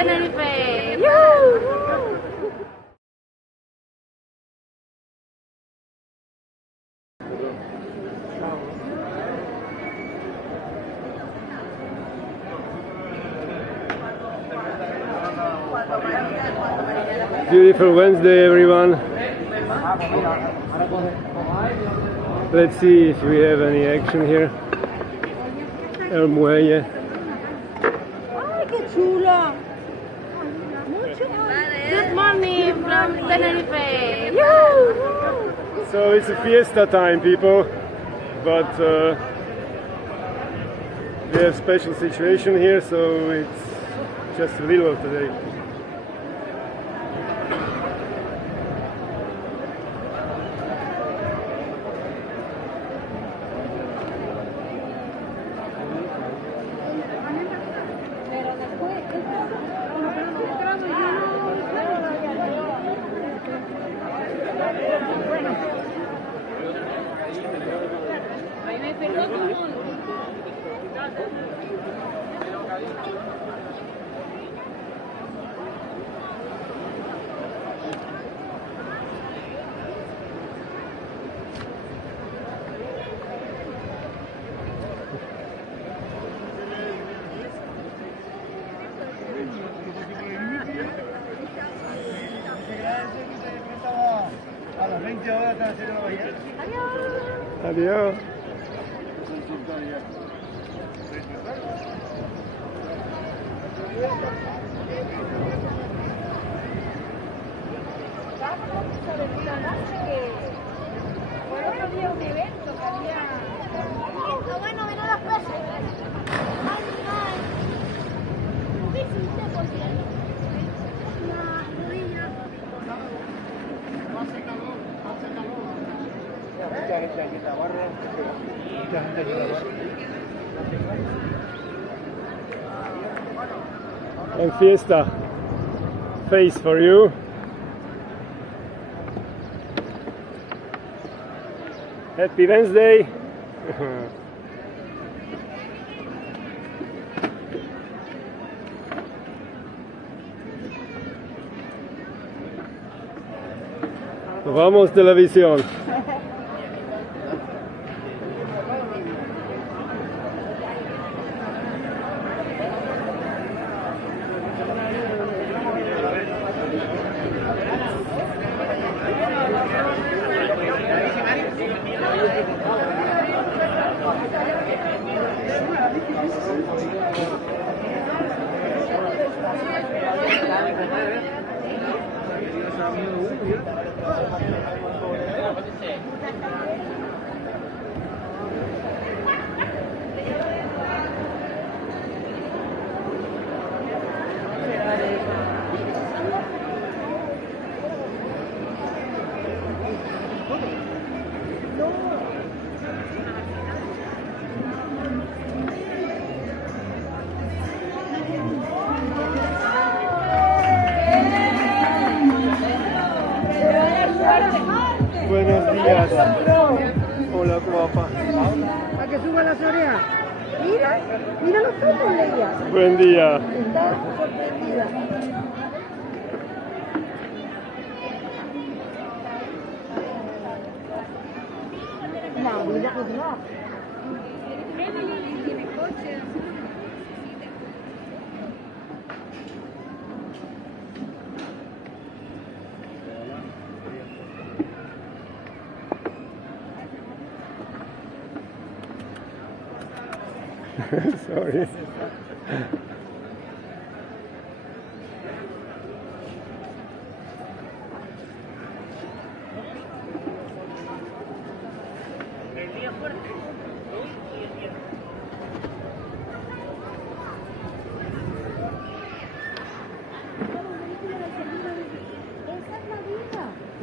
Tenerife. ¡Yuhu! Beautiful Wednesday, everyone. Let's see if we have any action here. El muelle. ¡Ay, qué chulo! Good morning from Tenerife. ¡Yuhu! So it's a fiesta time, people, but we have special situation here, so it's just a little of today. Adiós. Bueno, ven a la plaza. ¿Qué hiciste, por cierto? La rodilla. And fiesta face for you. Happy Wednesday. Vamos, televisión. Buenos días. Hola, guapa. Para que suba las orejas. Mira, mira los ojos de ella. Buen día. Está sorprendida. No, mira, pues no. Sorry.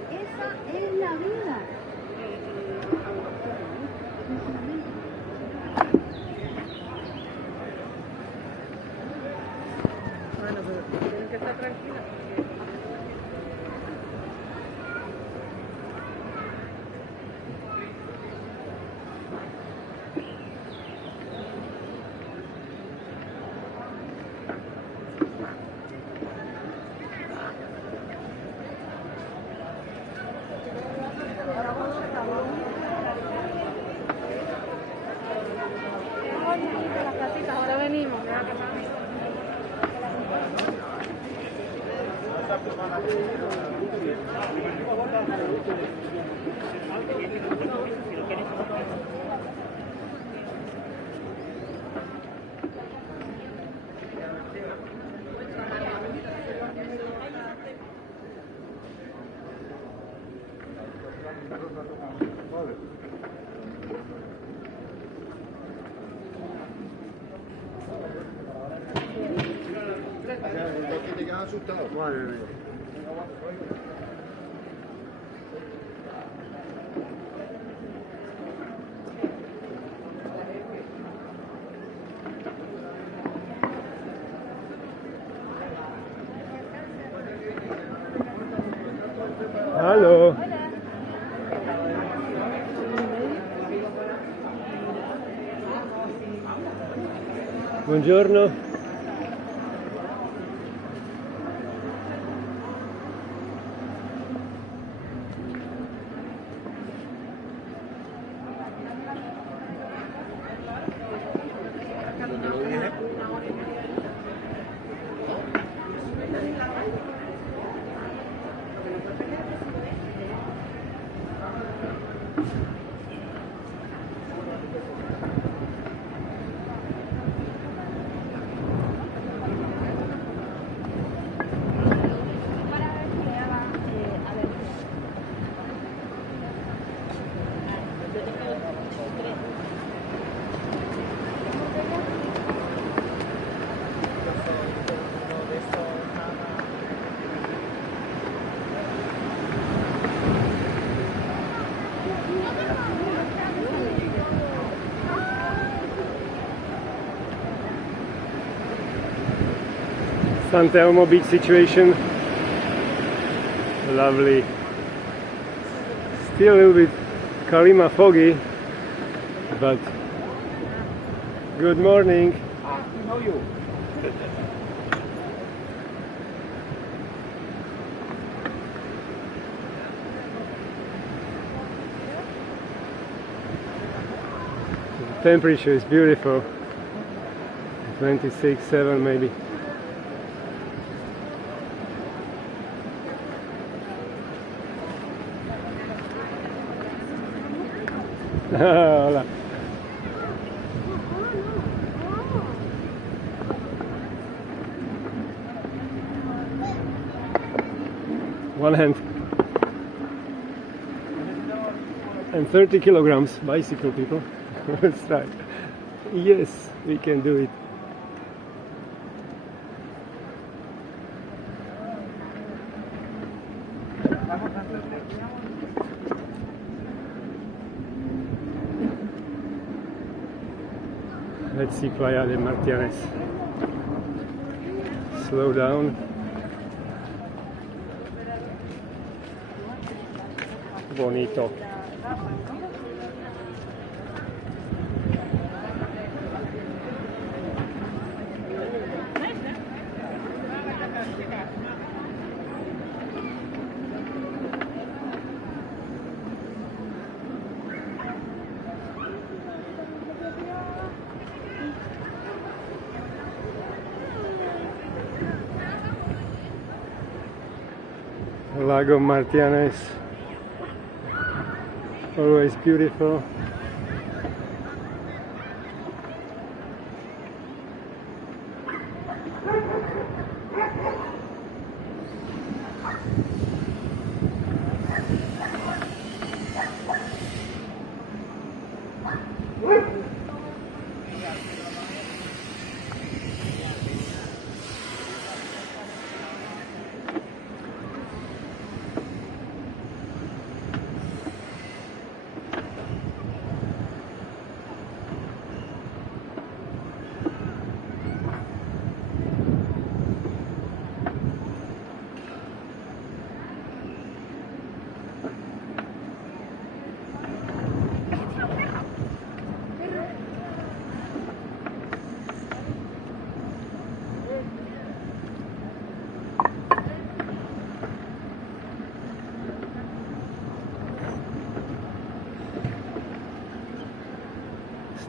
Esa es la vida. Bueno, pero tienen que estar tranquilas. Madre mía. Hallo. Buongiorno. San Telmo beach situation, lovely. Still a little bit Kalima foggy, but good morning. No, you. The temperature is beautiful, 26.7 maybe. Hola. One hand and 30 kilograms bicycle, people. Let's try. Yes, we can do it. Let's see Playa de Martianes. Slow down. Bonito. Lago Martianes, always beautiful.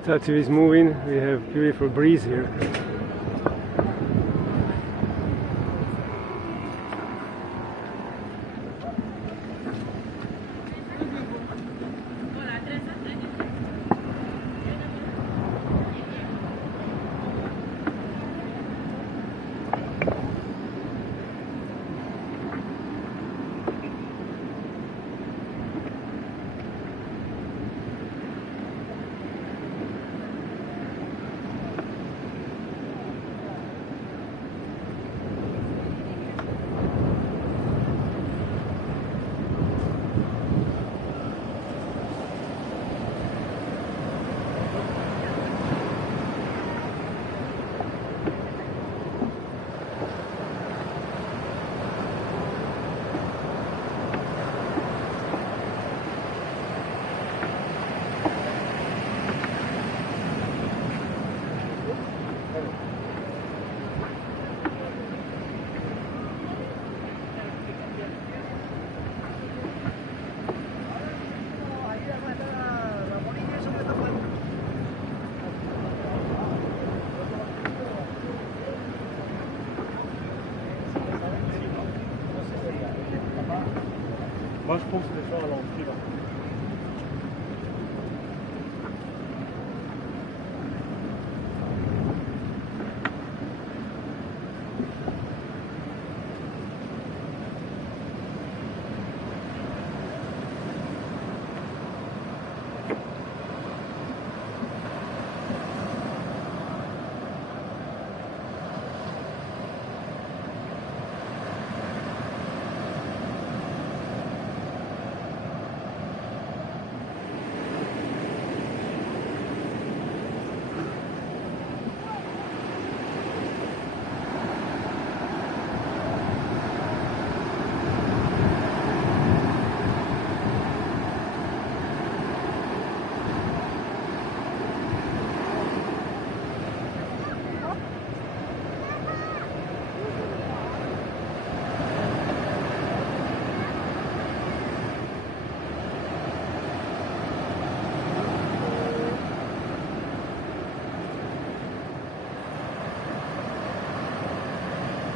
Statue is moving, we have beautiful breeze here. Moi je pense que les gens à l'entrée là.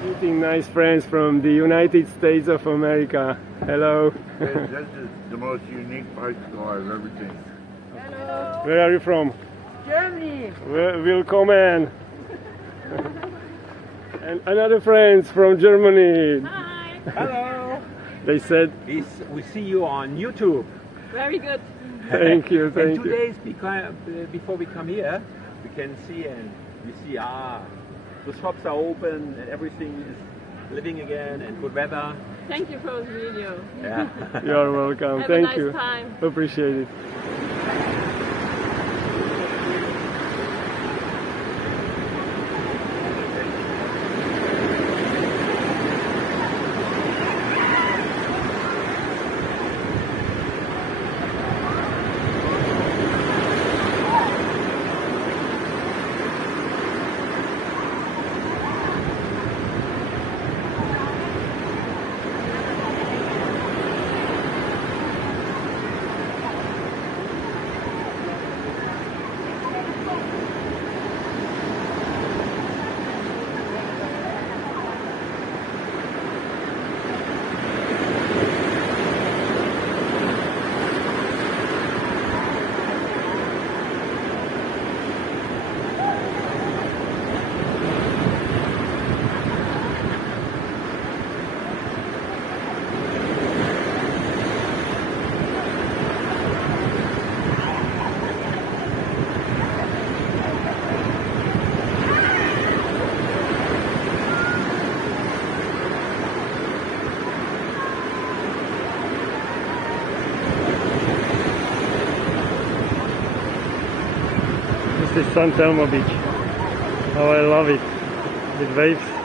Meeting nice friends from the United States of America. Hello. This is the most unique bicycle I've ever seen. Where are you from? Germany. Willkommen. And another friends from Germany. Hi. Hello. They said We see you on YouTube. Very good. thank you, And thank 2 you. days before we come here, we can see and we see the shops are open and everything is living again and good weather. Thank you for the video. Yeah. You're welcome. Have a Thank nice you. time. Appreciate it. This is San Telmo Beach. Oh, I love it. With waves.